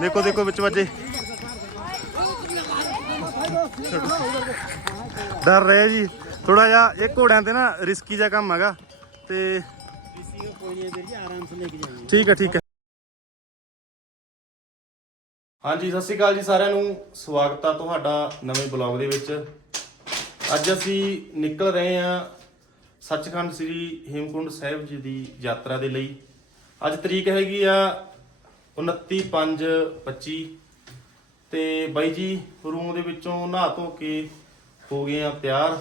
ਦੇਖੋ ਦੇਖੋ ਵਿੱਚ ਵੱਜੇ। ਡਰ ਰਿਹਾ ਜੀ। ਥੋੜਾ ਜਿਹਾ ਇਹ ਘੋੜਿਆਂ ਤੇ ਨਾ ਰਿਸਕੀ ਜਿਹਾ ਕੰਮ ਹੈਗਾ। ਤੇ ਠੀਕ ਹੈ ਠੀਕ ਹੈ। ਹਾਂਜੀ, ਸਤਿ ਸ਼੍ਰੀ ਅਕਾਲ ਜੀ ਸਾਰਿਆਂ ਨੂੰ। ਸਵਾਗਤ ਆ ਤੁਹਾਡਾ ਨਵੇਂ ਬਲੌਗ ਦੇ ਵਿੱਚ। ਅੱਜ ਅਸੀਂ ਨਿਕਲ ਰਹੇ ਹਾਂ ਸੱਚਖੰਡ ਸ੍ਰੀ ਹੇਮਕੁੰਡ ਸਾਹਿਬ ਜੀ ਦੀ ਯਾਤਰਾ ਦੇ ਲਈ। ਅੱਜ ਤਰੀਕ ਹੈਗੀ ਆ 29/5/25 ਤੇ ਬਾਈ ਜੀ ਰੂਮ ਦੇ ਵਿੱਚੋਂ ਨਹਾ ਧੋ ਕੇ ਹੋ ਗਏ ਆ ਤਿਆਰ।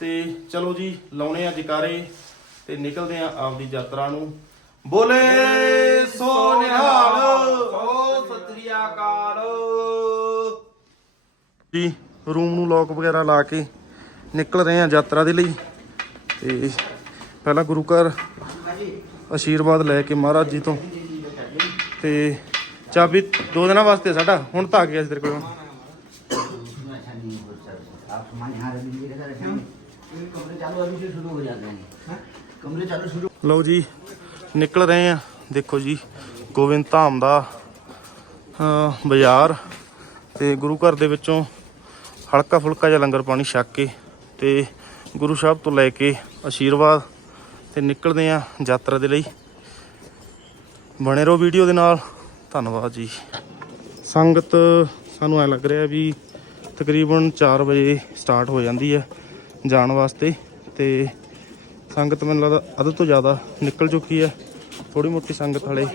ਤੇ ਚਲੋ ਜੀ ਲਾਉਣੇ ਆ ਜਕਾਰੇ ਤੇ ਨਿਕਲਦੇ ਆ ਆਪਦੀ ਯਾਤਰਾ ਨੂੰ। ਬੋਲੇ ਸੋ ਨਿਹਾਲ ਓ ਸਤਿ ਅਕਾਲ। ਜੀ ਰੂਮ ਨੂੰ ਲੋਕ ਵਗੈਰਾ ਲਾ ਕੇ ਨਿਕਲ ਰਹੇ ਆ ਯਾਤਰਾ ਦੇ ਲਈ। ਤੇ ਪਹਿਲਾਂ ਗੁਰੂ ਘਰ ਆਸ਼ੀਰਵਾਦ ਲੈ ਕੇ ਮਹਾਰਾਜ ਜੀ ਤੋਂ ਤੇ ਚਾਬੀ ਦੋ ਦਿਨਾਂ ਵਾਸਤੇ ਸਾਡਾ ਹੁਣ ਤਾਂ ਆ ਗਿਆ ਸੀ ਤੇਰੇ ਕੋਲ आप सामान यहाँ रख दीजिए इधर रखेंगे कमरे चालू अभी से शुरू हो जाते हैं कमरे चालू शुरू ਲਓ ਜੀ ਨਿਕਲ ਰਹੇ ਆ ਦੇਖੋ ਜੀ ਗੋਬਿੰਦ ਧਾਮ ਦਾ ਅਹ, ਬਾਜ਼ਾਰ ਤੇ ਗੁਰੂ ਘਰ ਦੇ ਵਿੱਚੋਂ ਹਲਕਾ ਫੁਲਕਾ ਜਿਹਾ ਲੰਗਰ ਪਾਣੀ ਛਕ ਕੇ ਤੇ ਗੁਰੂ ਸਾਹਿਬ ਤੋਂ ਲੈ ਕੇ ਆਸ਼ੀਰਵਾਦ ਤੇ ਨਿਕਲਦੇ ਆ ਯਾਤਰਾ ਦੇ ਲਈ ਬਣੇ ਰਹੋ ਵੀਡੀਓ ਦੇ ਨਾਲ। ਧੰਨਵਾਦ ਜੀ। ਸੰਗਤ ਸਾਨੂੰ ਐ ਲੱਗ ਰਿਹਾ ਵੀ ਤਕਰੀਬਨ 4 ਵਜੇ ਸਟਾਰਟ ਹੋ ਜਾਂਦੀ ਹੈ ਜਾਣ ਵਾਸਤੇ ਤੇ ਸੰਗਤ ਮੈਨੂੰ ਲੱਗਦਾ ਅੱਧ ਤੋਂ ਜ਼ਿਆਦਾ ਨਿਕਲ ਚੁੱਕੀ ਹੈ। ਥੋੜੀ ਮੋਟੀ ਸੰਗਤ ਹਲੇ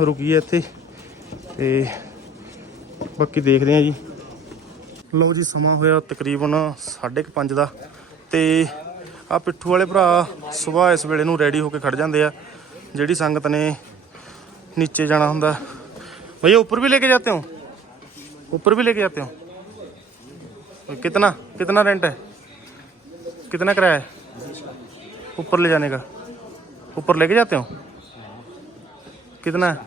ਰੁਕੀ ਹੈ ਇੱਥੇ ਤੇ ਬਾਕੀ ਦੇਖਦੇ ਹਾਂ ਜੀ। ਲਓ ਜੀ, ਸਮਾਂ ਹੋਇਆ ਤਕਰੀਬਨ 5:30 ਦਾ ਤੇ ਆ ਪਿੱਠੂ ਵਾਲੇ ਭਰਾ ਸਵੇਰ ਇਸ ਵੇਲੇ ਨੂੰ ਰੈਡੀ ਹੋ ਕੇ ਖੜ ਜਾਂਦੇ ਆ। ਜਿਹੜੀ ਸੰਗਤ ਨੇ ਨੀਚੇ ਜਾਣਾ ਹੁੰਦਾ ਭਈਆ ਉੱਪਰ ਵੀ ਲੈ ਕੇ ਜਾਂਦੇ ਹੋ ऊपर भी लेके जाते हो कितना कितना रेंट है कितना किराया है ऊपर ले जाने का ऊपर लेके जाते हो कितना है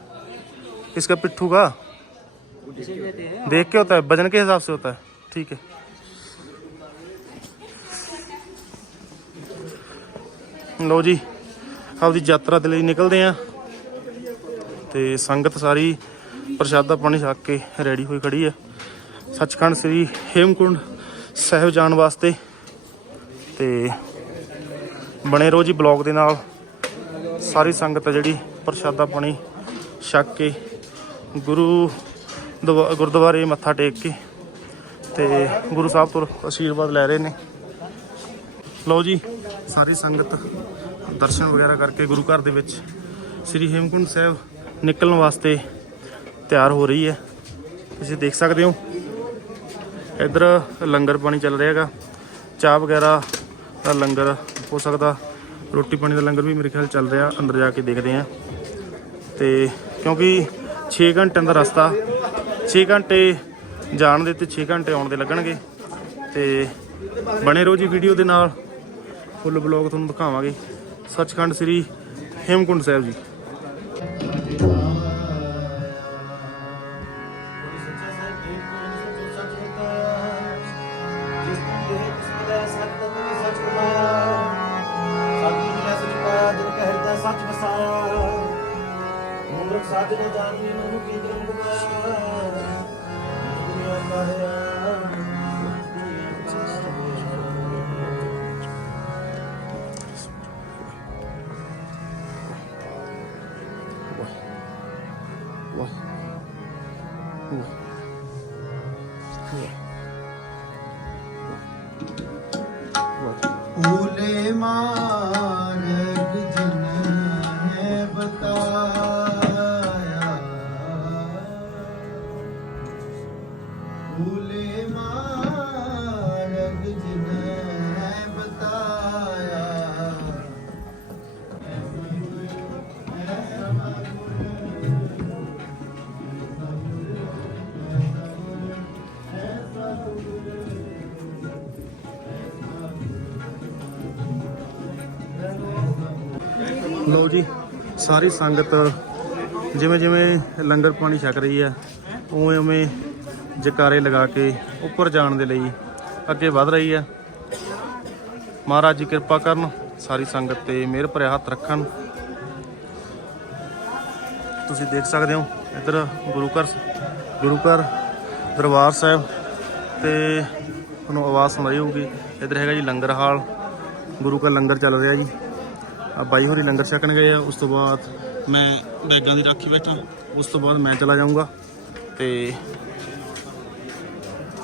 इसका पिट्ठू का देख के होता है वजन के हिसाब से होता है ठीक है ਲਓ ਜੀ ਆਪਦੀ ਯਾਤਰਾ ਦੇ ਲਈ ਨਿਕਲਦੇ ਆਂ ਤੇ ਸੰਗਤ ਸਾਰੀ ਪ੍ਰਸ਼ਾਦਾ ਪਾਣੀ ਛਕ ਕੇ ਰੈਡੀ ਹੋਈ ਖੜੀ ਹੈ। ਸੱਚਖੰਡ ਸ੍ਰੀ ਹੇਮਕੁੰਡ ਸਾਹਿਬ ਜਾਣ ਵਾਸਤੇ ਤੇ ਬਣੇ ਰਹੋ ਜੀ ਬਲੌਗ ਦੇ ਨਾਲ। ਸਾਰੀ ਸੰਗਤ ਹੈ ਜਿਹੜੀ ਪ੍ਰਸ਼ਾਦਾ ਪਾਣੀ ਛਕ ਕੇ ਗੁਰੂ ਦਵਾ- ਗੁਰਦੁਆਰੇ ਮੱਥਾ ਟੇਕ ਕੇ ਤੇ ਗੁਰੂ ਸਾਹਿਬ ਤੋਂ ਆਸ਼ੀਰਵਾਦ ਲੈ ਰਹੇ ਨੇ। ਲਓ ਜੀ, ਸਾਰੀ ਸੰਗਤ ਦਰਸ਼ਨ ਵਗੈਰਾ ਕਰਕੇ ਗੁਰੂ ਘਰ ਦੇ ਵਿੱਚ ਸ੍ਰੀ ਹੇਮਕੁੰਟ ਸਾਹਿਬ ਨਿਕਲਣ ਵਾਸਤੇ ਤਿਆਰ ਹੋ ਰਹੀ ਹੈ। ਤੁਸੀਂ ਦੇਖ ਸਕਦੇ ਹੋ। ਇੱਧਰ ਲੰਗਰ ਪਾਣੀ ਚੱਲ ਰਿਹਾ ਹੈਗਾ। ਚਾਹ ਵਗੈਰਾ ਦਾ ਲੰਗਰ ਹੋ ਸਕਦਾ। ਰੋਟੀ ਪਾਣੀ ਦਾ ਲੰਗਰ ਵੀ ਮੇਰੇ ਖਿਆਲ ਚੱਲ ਰਿਹਾ। ਅੰਦਰ ਜਾ ਕੇ ਦੇਖਦੇ ਹਾਂ। ਤੇ ਕਿਉਂਕਿ 6 ਘੰਟਿਆਂ ਦਾ ਰਸਤਾ 6 ਘੰਟੇ ਜਾਣ ਦੇ ਤੇ 6 ਘੰਟੇ ਆਉਣ ਦੇ ਲੱਗਣਗੇ। ਤੇ ਬਣੇ ਰਹੋ ਜੀ ਵੀਡੀਓ ਦੇ ਨਾਲ। ਫੁੱਲ ਬਲੌਗ ਤੁਹਾਨੂੰ ਦਿਖਾਵਾਂਗੇ। ਸੱਚਖੰਡ ਸ੍ਰੀ ਹੇਮਕੁੰਡ ਸਾਹਿਬ ਜੀ। ਸਾਧ ਨੇ ਜਾਣੀ ਕੀ ભૂલે માં ਲਓ ਜੀ, ਸਾਰੀ ਸੰਗਤ ਜਿਵੇਂ ਜਿਵੇਂ ਲੰਗਰ ਪਾਣੀ ਛਕ ਰਹੀ ਹੈ, ਉਵੇਂ ਉਵੇਂ ਜਕਾਰੇ ਲਗਾ ਕੇ ਉੱਪਰ ਜਾਣ ਦੇ ਲਈ ਅੱਗੇ ਵਧ ਰਹੀ ਹੈ। ਮਹਾਰਾਜ ਜੀ ਕਿਰਪਾ ਕਰਨ, ਸਾਰੀ ਸੰਗਤ ਤੇ ਮਿਹਰ ਭਰਿਆ ਹੱਥ ਰੱਖਣ। ਤੁਸੀਂ ਦੇਖ ਸਕਦੇ ਹੋ, ਇੱਧਰ ਗੁਰੂ ਘਰ ਗੁਰੂ ਘਰ ਦਰਬਾਰ ਸਾਹਿਬ ਤੇ ਤੁਹਾਨੂੰ ਆਵਾਜ਼ ਸੁਣਾਈ ਹੋਊਗੀ। ਇੱਧਰ ਹੈਗਾ ਜੀ ਲੰਗਰ ਹਾਲ, ਗੁਰੂ ਘਰ ਲੰਗਰ ਚੱਲ ਰਿਹਾ ਜੀ। ਆ ਬਾਈ ਹੋਰੀ ਲੰਗਰ ਛਕਣ ਗਏ ਆ, ਉਸ ਤੋਂ ਬਾਅਦ ਮੈਂ ਬੈਗਾਂ ਦੀ ਰਾਖੀ ਬੈਠਾ। ਉਸ ਤੋਂ ਬਾਅਦ ਮੈਂ ਚਲਾ ਜਾਊਂਗਾ ਤੇ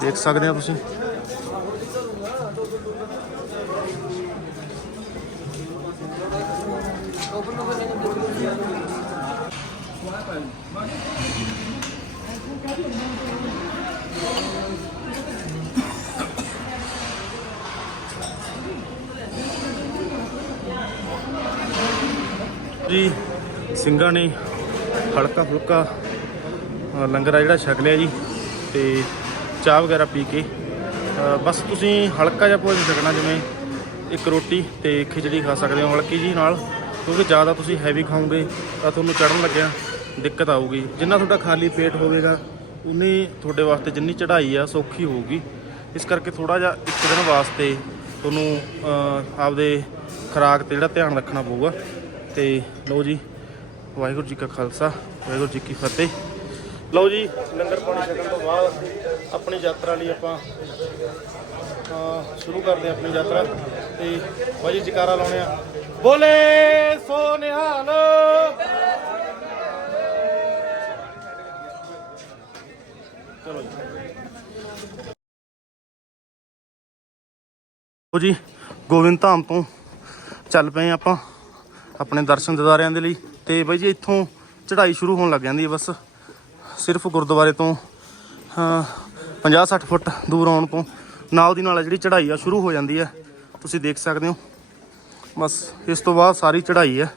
ਦੇਖ ਸਕਦੇ ਆ ਤੁਸੀਂ। ਜੀ, ਸਿੰਘਾਂ ਨੇ ਹਲਕਾ ਫੁਲਕਾ ਲੰਗਰ ਆ ਜਿਹੜਾ ਛਕ ਲਿਆ ਜੀ ਤੇ ਚਾਹ ਵਗੈਰਾ ਪੀ ਕੇ। ਬਸ ਤੁਸੀਂ ਹਲਕਾ ਜਿਹਾ ਭੋਜਨ ਛਕਣਾ, ਜਿਵੇਂ ਇੱਕ ਰੋਟੀ ਤੇ ਖਿਚੜੀ ਖਾ ਸਕਦੇ ਹੋ ਹਲਕੀ ਜੀ ਨਾਲ, ਕਿਉਂਕਿ ਜ਼ਿਆਦਾ ਤੁਸੀਂ ਹੈਵੀ ਖਾਓਗੇ ਤਾਂ ਤੁਹਾਨੂੰ ਚੜਨ ਲੱਗਿਆ ਦਿੱਕਤ ਆਊਗੀ। ਜਿੰਨਾ ਤੁਹਾਡਾ ਖਾਲੀ ਪੇਟ ਹੋਵੇਗਾ, ਉਨੀ ਤੁਹਾਡੇ ਵਾਸਤੇ ਜਿੰਨੀ ਚੜ੍ਹਾਈ ਆ, ਸੌਖੀ ਹੋਊਗੀ। ਇਸ ਕਰਕੇ ਥੋੜਾ ਜਿਹਾ ਇੱਕ ਦਿਨ ਵਾਸਤੇ ਤੁਹਾਨੂੰ ਆਪਦੇ ਖੁਰਾਕ ਤੇ ਜਿਹੜਾ ਧਿਆਨ ਰੱਖਣਾ ਪਊਗਾ। ਤੇ ਲਓ ਜੀ, ਵਾਹਿਗੁਰੂ ਜੀ ਕਾ ਖਾਲਸਾ, ਵਾਹਿਗੁਰੂ ਜੀ ਕੀ ਫਤਿਹ। ਲਓ ਜੀ, ਲੰਗਰ ਪਾਣੀ ਛਕਣ ਤੋਂ ਬਾਅਦ ਆਪਣੀ ਯਾਤਰਾ ਲਈ ਆਪਾਂ ਸ਼ੁਰੂ ਕਰਦੇ ਹਾਂ ਆਪਣੀ ਯਾਤਰਾ ਤੇ ਬਾਜੀ ਜਕਾਰਾ ਲਾਉਣੇ ਆ ਬੋਲੇ ਸੋ ਨਿਹਾਲ ਚਲੋ ਜੀ। ਲਓ ਜੀ, ਗੋਬਿੰਦ ਧਾਮ ਤੋਂ ਚੱਲ ਪਏ ਆਪਾਂ। ਆਪਣੇ ਦਰਸ਼ਨ ਦਿਦਾਰਿਆਂ ਦੇ ਲਈ। ਤੇ ਬਾਈ ਜੀ, ਇੱਥੋਂ ਚੜ੍ਹਾਈ ਸ਼ੁਰੂ ਹੋਣ ਲੱਗ ਜਾਂਦੀ ਹੈ ਬਸ। ਸਿਰਫ ਗੁਰਦੁਆਰੇ ਤੋਂ 50-60 ਫੁੱਟ ਦੂਰ ਆਉਣ ਤੋਂ ਨਾਲ ਦੀ ਨਾਲ ਜਿਹੜੀ ਚੜ੍ਹਾਈ ਆ ਸ਼ੁਰੂ ਹੋ ਜਾਂਦੀ ਹੈ। ਤੁਸੀਂ ਦੇਖ ਸਕਦੇ ਹੋ। ਬਸ, ਇਸ ਤੋਂ ਬਾਅਦ ਸਾਰੀ ਚੜ੍ਹਾਈ ਹੈ।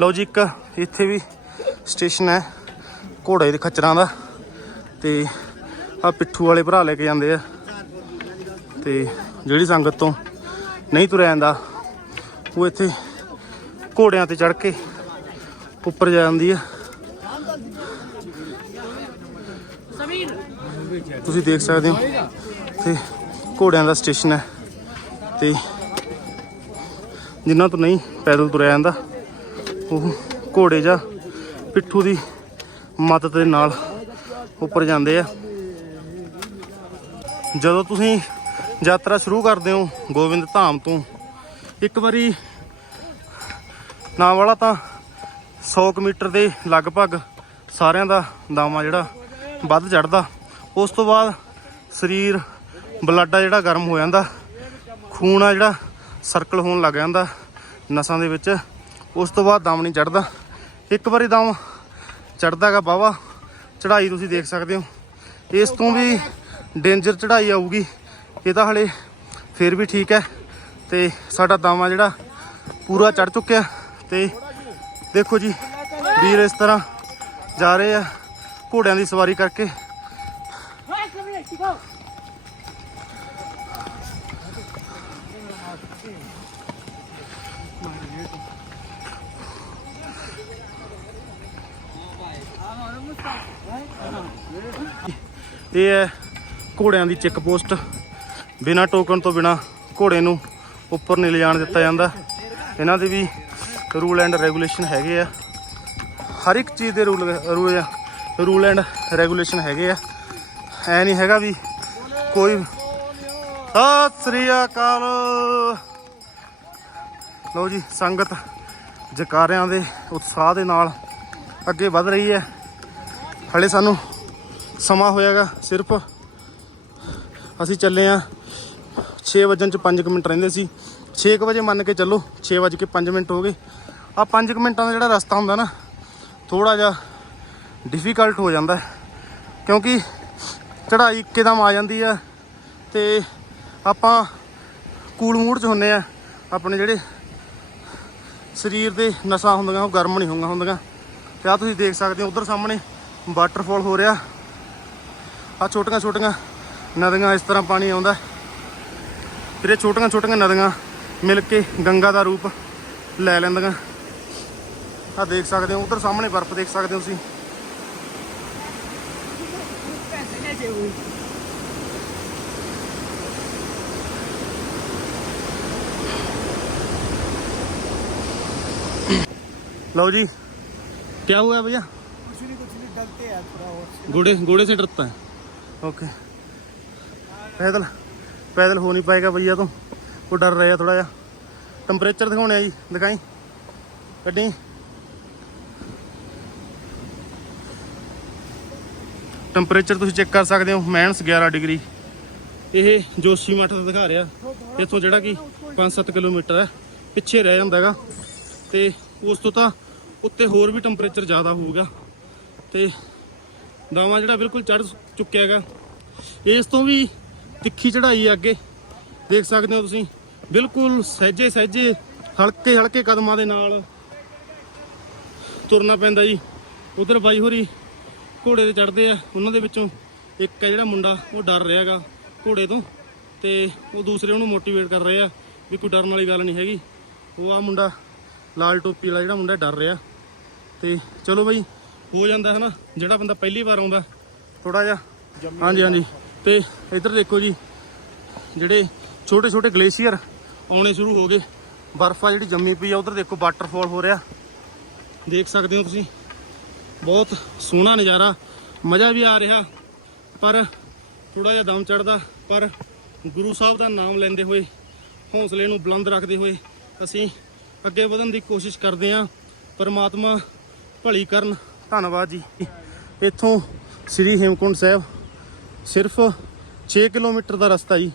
ਲਓ ਜੀ, ਇੱਕ ਇੱਥੇ ਵੀ ਸਟੇਸ਼ਨ ਹੈ, ਘੋੜੇ ਦੇ ਖੱਚਰਾਂ ਦਾ। ਤੇ ਆ ਪਿੱਠੂ ਵਾਲੇ ਭਰਾ ਲੈ ਕੇ ਜਾਂਦੇ ਆ। ਤੇ ਜਿਹੜੀ ਸੰਗਤ ਤੋਂ ਨਹੀਂ ਤੁਰਿਆ ਜਾਂਦਾ। ਉਹ ਇੱਥੇ ਘੋੜਿਆਂ ਤੇ ਚੜ ਕੇ ਉੱਪਰ ਜਾ ਜਾਂਦੀ ਆ। ਤੁਸੀਂ ਦੇਖ ਸਕਦੇ ਹੋ ਤੇ ਘੋੜਿਆਂ ਦਾ ਸਟੇਸ਼ਨ ਹੈ। ਤੇ ਜਿਨ੍ਹਾਂ ਤੋਂ ਨਹੀਂ ਪੈਦਲ ਤੁਰਿਆ ਜਾਂਦਾ, ਉਹ ਘੋੜੇ ਜਾਂ ਪਿੱਠੂ ਦੀ ਮਦਦ ਦੇ ਨਾਲ ਉੱਪਰ ਜਾਂਦੇ ਆ। ਜਦੋਂ ਤੁਸੀਂ ਯਾਤਰਾ ਸ਼ੁਰੂ ਕਰਦੇ ਹੋ। ਗੋਬਿੰਦ ਧਾਮ ਤੋਂ। ਇੱਕ ਵਾਰੀ ਨਾ ਵਾਲਾ ਤਾਂ 100 ਕੁ ਮੀਟਰ ਦੇ ਲਗਭਗ ਸਾਰਿਆਂ ਦਾ ਦਾਮਾ ਜਿਹੜਾ ਵੱਧ ਚੜਦਾ ਉਸ ਤੋਂ ਬਾਅਦ ਸਰੀਰ, ਬਲੱਡ ਆ ਜਿਹੜਾ ਗਰਮ ਹੋ ਜਾਂਦਾ। ਖੂਨ ਆ ਜਿਹੜਾ ਸਰਕਲ ਹੋਣ ਲੱਗ ਜਾਂਦਾ ਨਸਾਂ ਦੇ ਵਿੱਚ। ਉਸ ਤੋਂ ਬਾਅਦ ਦਮ ਨਹੀਂ ਚੜਦਾ ਇੱਕ ਵਾਰੀ ਦਮ ਚੜਦਾਗਾ ਬਾਵਾ ਚੜਾਈ ਤੁਸੀਂ ਦੇਖ ਸਕਦੇ ਹੋ। ਇਸ ਤੋਂ ਵੀ ਡੇਂਜਰ ਚੜਾਈ ਆਊਗੀ। ਇਹ ਤਾਂ ਹਲੇ ਫੇਰ ਵੀ ਠੀਕ ਹੈ ਤੇ ਸਾਡਾ ਦਾਵਾ ਜਿਹੜਾ ਪੂਰਾ ਚੜ ਚੁੱਕਿਆ ਤੇ ਦੇਖੋ ਜੀ, ਵੀਰ ਇਸ ਤਰ੍ਹਾਂ ਜਾ ਰਹੇ ਆ ਘੋੜਿਆਂ ਦੀ ਸਵਾਰੀ ਕਰਕੇ। ਇਹ ਹੈ ਘੋੜਿਆਂ ਦੀ ਚੈੱਕ ਪੋਸਟ। ਬਿਨਾ ਟੋਕਨ ਤੋਂ ਬਿਨਾ ਘੋੜੇ ਨੂੰ ਉੱਪਰ ਨਹੀਂ ਲਿਜਾਣ ਦਿੱਤਾ ਜਾਂਦਾ। ਇਹਨਾਂ ਦੇ ਵੀ ਰੂਲ ਐਂਡ ਰੈਗੂਲੇਸ਼ਨ ਹੈਗੇ ਆ। ਹਰ ਇੱਕ ਚੀਜ਼ ਦੇ rule rule rule and regulation ਹੈਗੇ ਆ। ਐ ਨਹੀਂ ਹੈਗਾ ਵੀ ਕੋਈ ਸਤਿ ਸ੍ਰੀ ਅਕਾਲ। ਲਓ ਜੀ, ਸੰਗਤ ਜਕਾਰਿਆਂ ਦੇ ਉਤਸ਼ਾਹ ਦੇ ਨਾਲ ਅੱਗੇ ਵਧ ਰਹੀ ਹੈ। ਹਲੇ ਸਾਨੂੰ ਸਮਾਂ ਹੋਇਆਗਾ ਸਿਰਫ। ਅਸੀਂ ਚੱਲੇ ਆ 6 ਵਜਣ ਚ 5 ਮਿੰਟ ਰਹਿੰਦੇ ਸੀ। 6 ਵਜੇ ਮੰਨ ਕੇ ਚੱਲੋ 6 ਵਜ ਕੇ 5 ਮਿੰਟ ਹੋ ਗਏ। ਆ 5 ਮਿੰਟਾਂ ਦਾ ਜਿਹੜਾ ਰਸਤਾ ਹੁੰਦਾ ਨਾ ਥੋੜਾ ਜਿਹਾ ਡਿਫਿਕਲਟ ਹੋ ਜਾਂਦਾ ਕਿਉਂਕਿ ਚੜ੍ਹਾਈ ਇੱਕਦਮ ਆ ਜਾਂਦੀ ਆ ਤੇ ਆਪਾਂ ਕੂਲ ਮੂਡ 'ਚ ਹੁੰਨੇ ਆ ਆਪਣੇ ਜਿਹੜੇ ਸਰੀਰ ਦੇ ਨਸਾਂ ਹੁੰਦੀਆਂ, ਉਹ ਗਰਮ ਨਹੀਂ ਹੁੰਦੀਆਂ ਹੁੰਦੀਆਂ। ਤੇ ਆ ਤੁਸੀਂ ਦੇਖ ਸਕਦੇ ਹੋ, ਉਧਰ ਸਾਹਮਣੇ ਵਾਟਰਫਾਲ ਹੋ ਰਿਹਾ। ਆ ਛੋਟੀਆਂ ਛੋਟੀਆਂ ਨਦੀਆਂ ਇਸ ਤਰ੍ਹਾਂ ਪਾਣੀ ਆਉਂਦਾ ਫਿਰ ਇਹ ਛੋਟੀਆਂ ਛੋਟੀਆਂ ਨਦੀਆਂ ਮਿਲ ਕੇ ਗੰਗਾ ਦਾ ਰੂਪ ਲੈ ਲੈਂਦੀਆਂ ਆ ਦੇਖ ਸਕਦੇ ਹੋ ਉਧਰ ਸਾਹਮਣੇ ਬਰਫ਼ ਦੇਖ ਸਕਦੇ ਹੋ ਤੁਸੀਂ लो जी क्या हुआ है भैया कुछ नहीं कुछ नहीं डरते हैं थोड़ा और घोड़े घोड़े से डरता है ओके पैदल ਪੈਦਲ ਹੋ ਨਹੀਂ ਪਾਏਗਾ ਬਈਆ ਤੋਂ। ਉਹ ਡਰ ਰਿਹਾ ਥੋੜਾ ਜਿਹਾ। ਟੈਂਪਰੇਚਰ ਦਿਖਾਉਣੇ ਆ ਜੀ, ਦਿਖਾਈ। ਕੱਢੀ ਟੈਂਪਰੇਚਰ ਤੁਸੀਂ ਚੈੱਕ ਕਰ ਸਕਦੇ ਹੋ ਮਾਈਨਸ 11 ਡਿਗਰੀ। ਇਹ ਜੋਸ਼ੀ ਮੱਠ ਦਾ ਦਿਖਾ ਰਿਹਾ। ਇੱਥੋਂ ਜਿਹੜਾ ਕਿ 5-7 ਕਿਲੋਮੀਟਰ ਹੈ, ਪਿੱਛੇ ਰਹਿ ਜਾਂਦਾ ਹੈਗਾ। ਤੇ ਉਸ ਤੋਂ ਤਾਂ ਉੱਤੇ ਹੋਰ ਵੀ ਟੈਂਪਰੇਚਰ ਜ਼ਿਆਦਾ ਹੋਊਗਾ। ਤੇ ਦਾਵਾ ਜਿਹੜਾ ਬਿਲਕੁਲ ਚੜ ਚੁੱਕਿਆ ਹੈਗਾ। ਇਸ ਤੋਂ ਵੀ ਤਿੱਖੀ ਚੜ੍ਹਾਈ ਹੈ ਅੱਗੇ। ਦੇਖ ਸਕਦੇ ਹੋ ਤੁਸੀਂ। ਬਿਲਕੁਲ ਸਹਿਜੇ ਸਹਿਜੇ, ਹਲਕੇ ਹਲਕੇ ਕਦਮਾਂ ਦੇ ਨਾਲ ਤੁਰਨਾ ਪੈਂਦਾ ਜੀ। ਉਧਰ ਬਾਈ ਹੋਰੀ ਘੋੜੇ ਤੇ ਚੜਦੇ ਆ। ਉਹਨਾਂ ਦੇ ਵਿੱਚੋਂ ਇੱਕ ਹੈ ਜਿਹੜਾ ਮੁੰਡਾ, ਉਹ ਡਰ ਰਿਹਾਗਾ ਘੋੜੇ ਤੋਂ ਤੇ ਉਹ ਦੂਸਰੇ ਉਹਨੂੰ ਮੋਟੀਵੇਟ ਕਰ ਰਹੇ ਆ ਵੀ ਕੋਈ ਡਰਨ ਵਾਲੀ ਗੱਲ ਨਹੀਂ ਹੈਗੀ। ਉਹ ਆ ਮੁੰਡਾ, ਲਾਲ ਟੋਪੀ ਵਾਲਾ ਜਿਹੜਾ ਮੁੰਡਾ, ਡਰ ਰਿਹਾ। ਤੇ ਚਲੋ ਬਾਈ, ਹੋ ਜਾਂਦਾ ਹੈ ਨਾ ਜਿਹੜਾ ਬੰਦਾ ਪਹਿਲੀ ਵਾਰ ਆਉਂਦਾ ਥੋੜਾ ਜਿਹਾ। ਹਾਂਜੀ ਹਾਂਜੀ। ਤੇ ਇੱਧਰ ਦੇਖੋ ਜੀ, ਜਿਹੜੇ ਛੋਟੇ ਛੋਟੇ ਗਲੇਸ਼ੀਅਰ ਆਉਣੇ ਸ਼ੁਰੂ ਹੋ ਗਏ। ਬਰਫ਼ ਆ ਜਿਹੜੀ ਜੰਮੀ ਪਈ ਆ, ਉਧਰ ਦੇਖੋ ਵਾਟਰਫਾਲ ਹੋ ਰਿਹਾ। ਦੇਖ ਸਕਦੇ ਹੋ ਤੁਸੀਂ, ਬਹੁਤ ਸੋਹਣਾ ਨਜ਼ਾਰਾ, ਮਜ਼ਾ ਵੀ ਆ ਰਿਹਾ। ਪਰ ਥੋੜਾ ਜਿਹਾ ਦਮ ਚੜਦਾ ਪਰ ਗੁਰੂ ਸਾਹਿਬ ਦਾ ਨਾਮ ਲੈਂਦੇ ਹੋਏ, ਹੌਸਲੇ ਨੂੰ ਬੁਲੰਦ ਰੱਖਦੇ ਹੋਏ ਅਸੀਂ ਅੱਗੇ ਵਧਣ ਦੀ ਕੋਸ਼ਿਸ਼ ਕਰਦੇ ਹਾਂ। ਪਰਮਾਤਮਾ ਭਲੀ ਕਰਨ। ਧੰਨਵਾਦ ਜੀ। ਇੱਥੋਂ ਸ੍ਰੀ ਹੇਮਕੁੰਟ ਸਾਹਿਬ ਸਿਰਫ 6 ਕਿਲੋਮੀਟਰ ਦਾ ਰਸਤਾ ਜੀ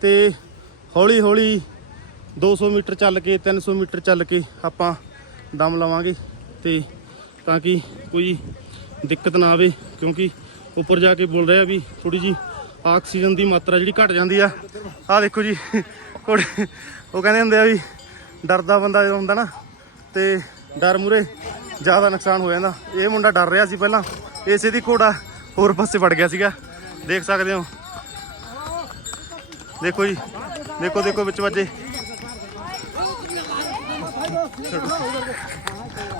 ਤੇ ਹੌਲੀ ਹੌਲੀ 200 ਮੀਟਰ ਚੱਲ ਕੇ 300 ਮੀਟਰ ਚੱਲ ਕੇ ਆਪਾਂ ਦਮ ਲਵਾਂਗੇ ਤੇ ਤਾਂ ਕਿ ਕੋਈ ਦਿੱਕਤ ਨਾ ਆਵੇ, ਕਿਉਂਕਿ ਉੱਪਰ ਜਾ ਕੇ ਬੋਲ ਰਿਹਾ ਵੀ ਥੋੜੀ ਜੀ ਆਕਸੀਜਨ ਦੀ ਮਾਤਰਾ ਜਿਹੜੀ ਘਟ ਜਾਂਦੀ ਆ। ਆਹ ਦੇਖੋ ਜੀ ਘੋੜੇ ਉਹ ਕਹਿੰਦੇ ਹੁੰਦੇ ਆ ਵੀ ਡਰਦਾ ਬੰਦਾ ਜਦੋਂ ਹੁੰਦਾ ਨਾ ਤੇ ਡਰ ਮੂਰੇ ਜ਼ਿਆਦਾ ਨੁਕਸਾਨ ਹੋ ਜਾਂਦਾ। ਇਹ ਮੁੰਡਾ ਡਰ ਰਿਹਾ ਸੀ ਪਹਿਲਾਂ, ਇਸੇ ਦੀ ਘੋੜਾ ਹੋਰ ਪਾਸੇ ਵੜ ਗਿਆ ਸੀਗਾ। ਦੇਖ ਸਕਦੇ ਹੋ। ਦੇਖੋ ਜੀ, ਦੇਖੋ ਦੇਖੋ ਵਿੱਚ ਵੱਜੇ।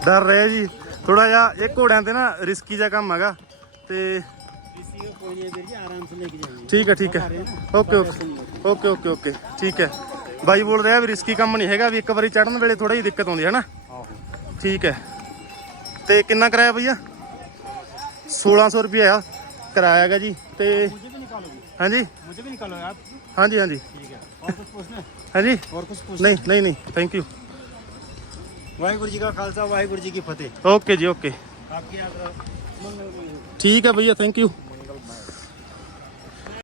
ਡਰ ਰਿਹਾ ਜੀ। ਥੋੜਾ ਜਿਹਾ ਇਹ ਘੋੜਿਆਂ ਤੇ ਨਾ ਰਿਸਕੀ ਜਿਹਾ ਕੰਮ ਹੈਗਾ। ਤੇ ਠੀਕ ਹੈ ਠੀਕ ਹੈ। Okay okay okay okay okay ਠੀਕ ਹੈ। ਬਾਈ ਬੋਲ ਰਿਹਾ ਵੀ ਰਿਸਕੀ ਕੰਮ ਨਹੀਂ ਹੈਗਾ, ਵੀ ਇੱਕ ਵਾਰੀ ਚੜਨ ਵੇਲੇ ਥੋੜਾ ਜਿਹੀ ਦਿੱਕਤ ਆਉਂਦੀ ਹੈ ਨਾ। ਠੀਕ ਹੈ। ਤੇ ਕਿੰਨਾ ਕਿਰਾਇਆ ਭਈਆ? 1600 ਰੁਪਏ ਆ। कराया है जी ते मुझे भी निकालोगे हाँ जी मुझे भी निकालोगे आप हाँ जी हाँ जी ठीक है और कुछ पूछना हाँ जी और कुछ पूछना नहीं नहीं नहीं थैंक यू वाहेगुरु जी का खालसा वाहेगुरु जी की फतेह ओके जी ओके आपकी यात्रा ठीक है भैया थैंक यू